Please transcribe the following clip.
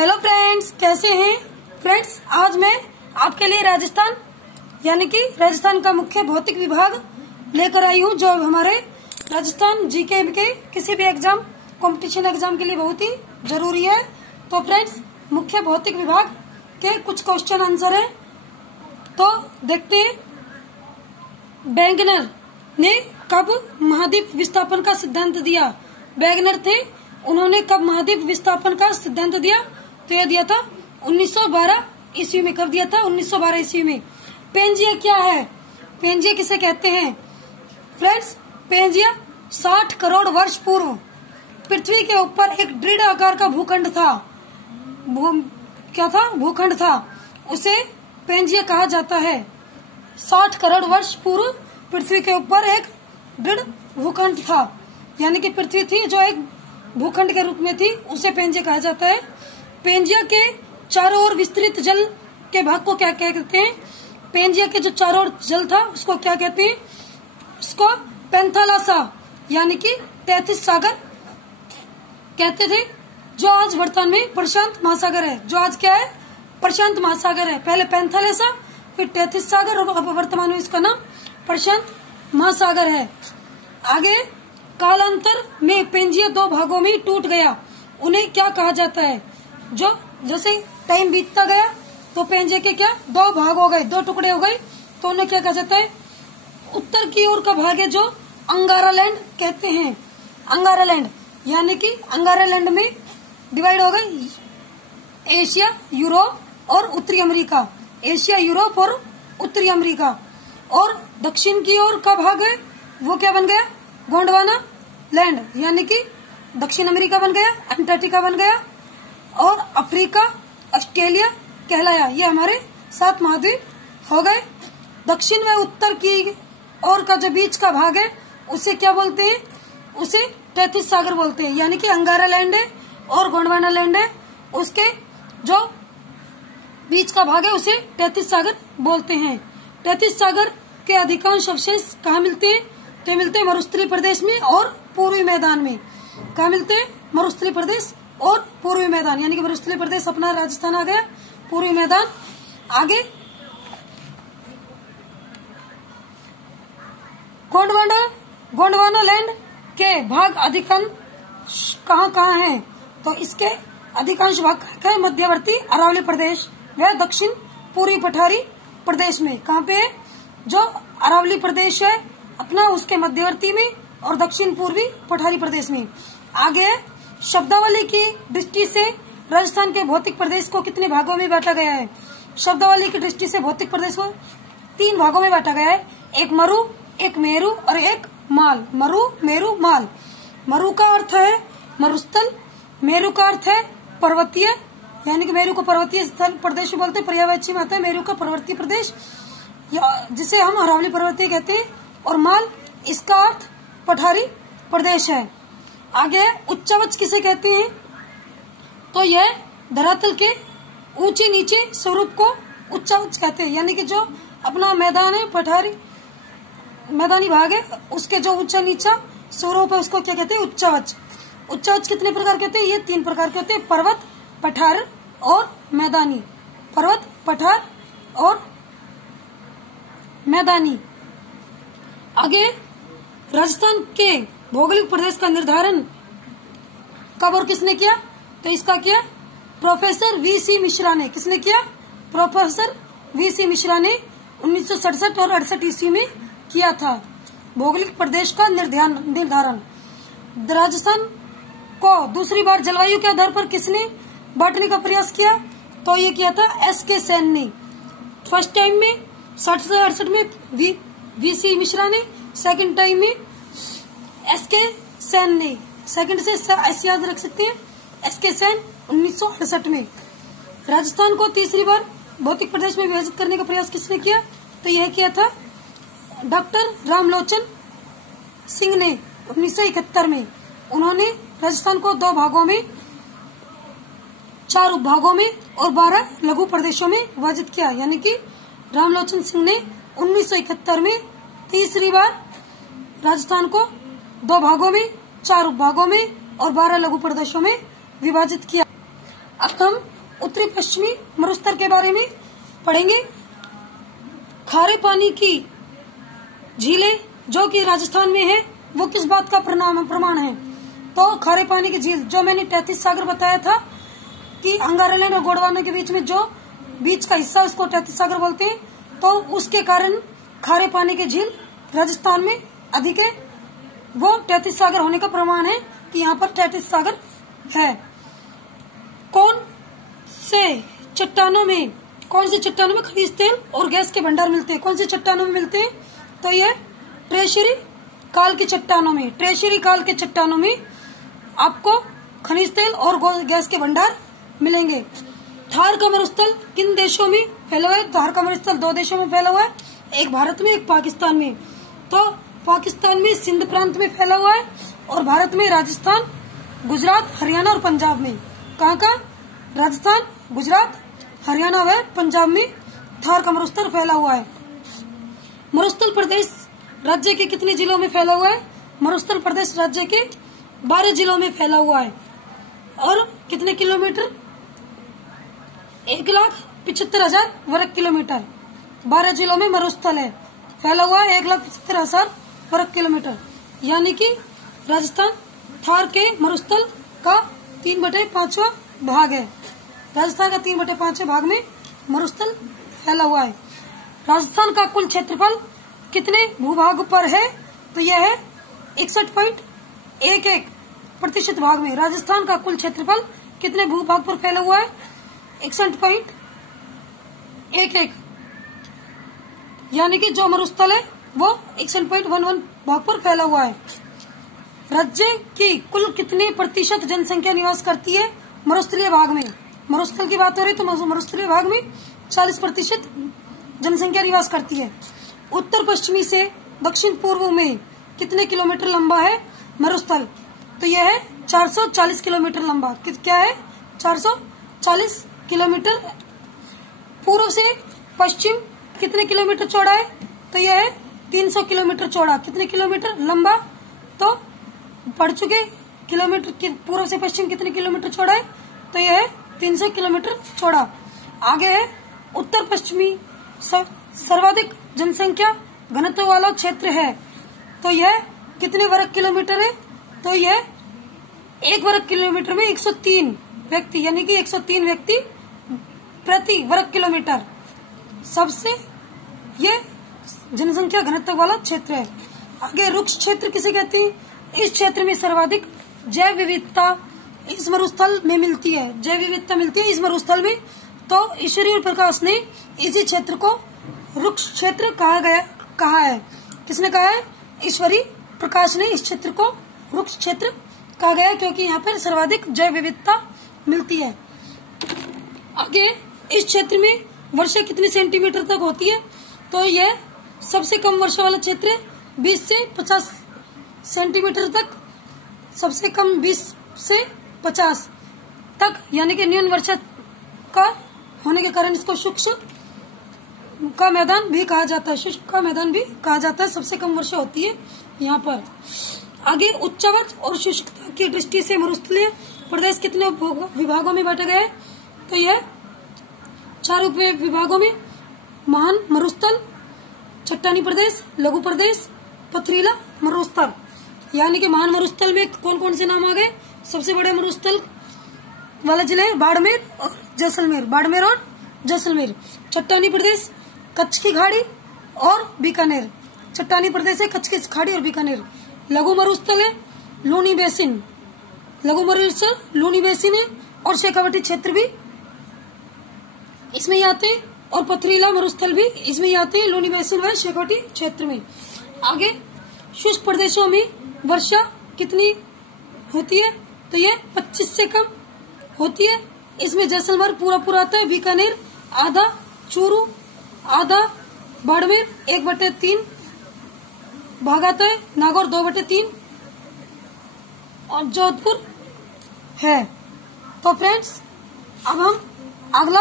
Hello friends, कैसे हैं friends. आज मैं आपके लिए राजस्थान यानी कि राजस्थान का मुख्य भौतिक विभाग लेकर आई हूं, जो हमारे राजस्थान जीके के किसी भी एग्जाम कंपटीशन एग्जाम के लिए बहुत ही जरूरी है। तो फ्रेंड्स, मुख्य भौतिक विभाग के कुछ क्वेश्चन आंसर है, तो देखते हैं। वेगनर ने कब महाद्वीप विस्थापन का सिद्धांत दिया? वेगनर थे, उन्होंने कब महाद्वीप विस्थापन का सिद्धांत दिया? तो यह दिया था 1912 ईस्वी में। कब दिया था? 1912 ईस्वी में। पेंजिया क्या है? पेंजिया किसे कहते हैं फ्रेंड्स? पेंजिया 60 करोड़ वर्ष पूर्व पृथ्वी के ऊपर एक दृढ़ आकार का भूखंड था। क्या था? भूखंड था, उसे पेंजिया कहा जाता है। 60 करोड़ वर्ष पूर्व पृथ्वी के ऊपर एक दृढ़ भूखंड था, यानी कि पृथ्वी थी जो एक भूखंड के रूप में थी, उसे पेंजिया कहा जाता है। पेंजिया के चारों ओर विस्तृत जल के भाग को क्या कहते हैं? पेंजिया के जो चारों ओर जल था उसको क्या कहते हैं? उसको पेंथालासा यानी कि 33 सागर कहते थे, जो आज वर्तमान में प्रशांत महासागर है। जो आज क्या है? प्रशांत महासागर है। पहले पेंथालासा, फिर 33 सागर, और अब वर्तमान में इसका नाम प्रशांत महासागर है। आगे, कालांतर में पेंजिया 2 भागों में टूट गया, उन्हें क्या कहा जाता है? जो जैसे टाइम बीतता गया तो पेंजिया के क्या 2 भाग हो गए, 2 टुकड़े हो गए, तो उन्हें क्या कहा जाता है? उत्तर की ओर का भाग है जो अंगारालैंड कहते हैं। अंगारालैंड यानी कि अंगारालैंड में डिवाइड हो गए एशिया, यूरोप और उत्तरी अमेरिका। एशिया, यूरोप और उत्तरी अमेरिका। और दक्षिण की ओर का भाग है वो क्या बन गया? गोंडवाना लैंड यानी कि दक्षिण अमेरिका बन गया, अंटार्कटिका बन गया, और अफ्रीका, ऑस्ट्रेलिया कहलाया। ये हमारे 7 महाद्वीप हो गए। दक्षिण व उत्तर की ओर का जो बीच का भाग है उसे क्या बोलते हैं? उसे 33 सागर बोलते हैं, यानी कि अंगारा लैंड है और गोंडवाना लैंड है, उसके जो बीच का भाग है उसे 33 सागर बोलते हैं। 33 सागर के अधिकांश अवशेष कहाँ मिलते हैं? तो मिलते हैं मरुस्थलीय प्रदेश में और पूर्वी मैदान में। कहाँ मिलते हैं? मरुस्थलीय प्रदेश और पूर्वी मैदान, यानी कि मरुस्थलीय प्रदेश अपना राजस्थान आ गया, पूर्वी मैदान। आगे, गोंडवाना लैंड के भाग अधिकांश कहाँ हैं? तो इसके अधिकांश भाग क्या है? मध्यवर्ती अरावली प्रदेश व दक्षिण पूर्वी पठारी प्रदेश में। कहाँ पे है? जो अरावली प्रदेश है अपना, उसके मध्यवर्ती में और दक्षिण पूर्वी पठारी प्रदेश में। आगे, शब्दावली की दृष्टि से राजस्थान के भौतिक प्रदेश को कितने भागों में बांटा गया है? शब्दावली की दृष्टि से भौतिक प्रदेश को 3 भागों में बांटा गया है। एक मरु, एक मेरु और एक माल। मरु, मेरु, माल। मरु का अर्थ है मरुस्थल, मेरु का अर्थ है पर्वतीय, यानी कि मेरु को पर्वतीय स्थल प्रदेश बोलते हैं, पर्यायवाची में आता है मेरु का पर्वतीय प्रदेश, जिसे हम अरावली पर्वतीय कहते हैं। और माल, इसका अर्थ पठारी प्रदेश है। आगे, उच्चावच किसे कहते हैं? तो यह धरातल के ऊंचे नीचे स्वरूप को उच्चावच कहते हैं, यानी कि जो अपना मैदान है, पठारी मैदानी भाग है, उसके जो ऊंचा नीचा स्वरूप है उसको क्या कहते हैं? उच्चावच। उच्चावच कितने प्रकार कहते हैं? ये 3 प्रकार के होते हैं, पर्वत, पठार और मैदानी। पर्वत, पठार और मैदानी। आगे, राजस्थान के भौगोलिक प्रदेश का निर्धारण कब और किसने किया? तो इसका किया प्रोफेसर वीसी मिश्रा ने। किसने किया? प्रोफेसर वीसी मिश्रा ने 1967 और 68 ईस्वी में किया था भौगोलिक प्रदेश का निर्धारण। राजस्थान को दूसरी बार जलवायु के आधार पर किसने बांटने का प्रयास किया? तो ये किया था एसके सेन ने। फर्स्ट टाइम में 67-68 में वीसी मिश्रा ने, सेकंड टाइम में एसके सेन ने। सेकंड से ऐसे याद रख सकते हैं, एसके सेन 1968 में। राजस्थान को तीसरी बार भौतिक प्रदेश में विभाजित करने का प्रयास किसने किया? तो यह किया था डॉक्टर रामलोचन सिंह ने 1971 में। उन्होंने राजस्थान को 2 भागों में, 4 उपभागों में और 12 लघु प्रदेशों में विभाजित किया, यानी कि रामलोचन सिंह ने 1971 में तीसरी बार राजस्थान को 2 भागों में, 4 उपभागों में और 12 लघु प्रदेशों में विभाजित किया। अब हम उत्तरी पश्चिमी मरुस्थल के बारे में पढ़ेंगे। खारे पानी की झीलें जो कि राजस्थान में है, वो किस बात का प्रमाण है? तो खारे पानी की झील, जो मैंने 33 सागर बताया था कि अंगारालैंड और गोंडवाना के बीच में जो बीच का हिस्सा उसको 33 सागर बोलते हैं, तो उसके कारण खारे पानी की झील राजस्थान में अधिक है। वो 33 सागर होने का प्रमाण है कि यहाँ पर 33 सागर है। कौन से चट्टानों में खनिज तेल और गैस के भंडार मिलते हैं? कौन सी चट्टानों में मिलते हैं? तो ये ट्रेशरी काल की चट्टानों में आपको खनिज तेल और गैस के भंडार मिलेंगे। थार का मरुस्थल किन देशों में फैला हुआ है? थार का मरुस्थल 2 देशों में फैला हुआ है, एक भारत में, एक पाकिस्तान में। तो पाकिस्तान में सिंध प्रांत में फैला हुआ है और भारत में राजस्थान, गुजरात, हरियाणा और पंजाब में। कहाँ का? राजस्थान, गुजरात, हरियाणा व पंजाब में थार का मरुस्थल फैला हुआ है। मरुस्थल प्रदेश राज्य के कितने जिलों में फैला हुआ है? मरुस्थल प्रदेश राज्य के 12 जिलों में फैला हुआ है। और कितने किलोमीटर? 1,75,000 वर्ग किलोमीटर। 12 जिलों में मरुस्थल है, फैला हुआ है 1,75,000 वर्ग किलोमीटर। यानी कि राजस्थान थार के मरुस्थल का 3/5 भाग है। राजस्थान का 3/5 भाग में मरुस्थल फैला हुआ है। राजस्थान का कुल क्षेत्रफल कितने भूभाग पर है? तो यह है 61.11% भाग में। राजस्थान का कुल क्षेत्रफल कितने भूभाग पर फैला हुआ है? 61.11, यानी कि जो मरुस्थल है वो 61.11 भाग पर फैला हुआ है। राज्य की कुल कितने प्रतिशत जनसंख्या निवास करती है मरुस्थलीय भाग में? मरुस्थल की बात हो रही तो मरुस्थलीय भाग में 40% जनसंख्या निवास करती है। उत्तर पश्चिमी से दक्षिण पूर्व में कितने किलोमीटर लंबा है मरुस्थल? तो यह है 440 किलोमीटर लंबा। क्या है? 440 किलोमीटर। पूर्व से पश्चिम कितने किलोमीटर चौड़ा है? तो यह है 300 किलोमीटर चौड़ा। कितने किलोमीटर लंबा? तो बढ़ चुके किलोमीटर। पूर्व से पश्चिम कितने किलोमीटर चौड़ा है? तो यह है 300 किलोमीटर चौड़ा। आगे है उत्तर पश्चिमी सर्वाधिक जनसंख्या घनत्व वाला क्षेत्र है, तो यह कितने वर्ग किलोमीटर है? तो यह 1 वर्ग किलोमीटर में 103 व्यक्ति, यानी कि 103 व्यक्ति प्रति वर्ग किलोमीटर। सबसे ये जनसंख्या घनत्व वाला क्षेत्र है। आगे रुक्ष क्षेत्र किसे कहते हैं? इस क्षेत्र में सर्वाधिक जैव विविधता इस मरुस्थल में मिलती है। जैव विविधता मिलती है इस मरुस्थल में। तो ईश्वरीय प्रकाश ने इसी क्षेत्र को रुक्ष क्षेत्र कहा है। किसने कहा है? ईश्वरीय प्रकाश ने इस क्षेत्र को रुक्ष क्षेत्र कहा गया, क्योंकि यहाँ पर सर्वाधिक जैव विविधता मिलती है। आगे इस क्षेत्र में वर्षा कितने सेंटीमीटर तक होती है? तो यह सबसे कम वर्षा वाला क्षेत्र है, 20 से 50 सेंटीमीटर तक। सबसे कम 20 से 50 तक, यानी कि न्यून वर्षा का होने के कारण इसको शुष्क का मैदान भी कहा जाता है। शुष्क का मैदान भी कहा जाता है। सबसे कम वर्षा होती है यहाँ पर। आगे उच्चावच और शुष्कता की दृष्टि से मरुस्थलीय प्रदेश कितने विभागों में बांटा गया है? तो यह 4 विभागों में: महान मरुस्थल, चट्टानी प्रदेश, लघु प्रदेश, पथरीला मरुस्थल। यानी कि महान मरुस्थल में कौन कौन से नाम आ गए? सबसे बड़े मरुस्थल वाले जिले बाड़मेर और जैसलमेर। बाड़मेर और जैसलमेर। चट्टानी प्रदेश कच्छ की खाड़ी और बीकानेर। चट्टानी प्रदेश है कच्छ की खाड़ी और बीकानेर। लघु मरुस्थल है लूनी बेसिन। लघु मरुस्थल लूनी बेसिन है और शेखावटी क्षेत्र भी इसमें ही आते हैं, और पथरीला मरुस्थल भी इसमें ही आते हैं, लूनी बेसिन व शेखावटी क्षेत्र में। आगे शुष्क प्रदेशों में वर्षा कितनी होती है? तो ये 25 से कम होती है। इसमें जैसलमेर पूरा आता है, बीकानेर आधा, चूरू आधा, बाड़मेर 1/3 भाग आता है, नागौर 2/3 और जोधपुर है। तो फ्रेंड्स, अब हम अगला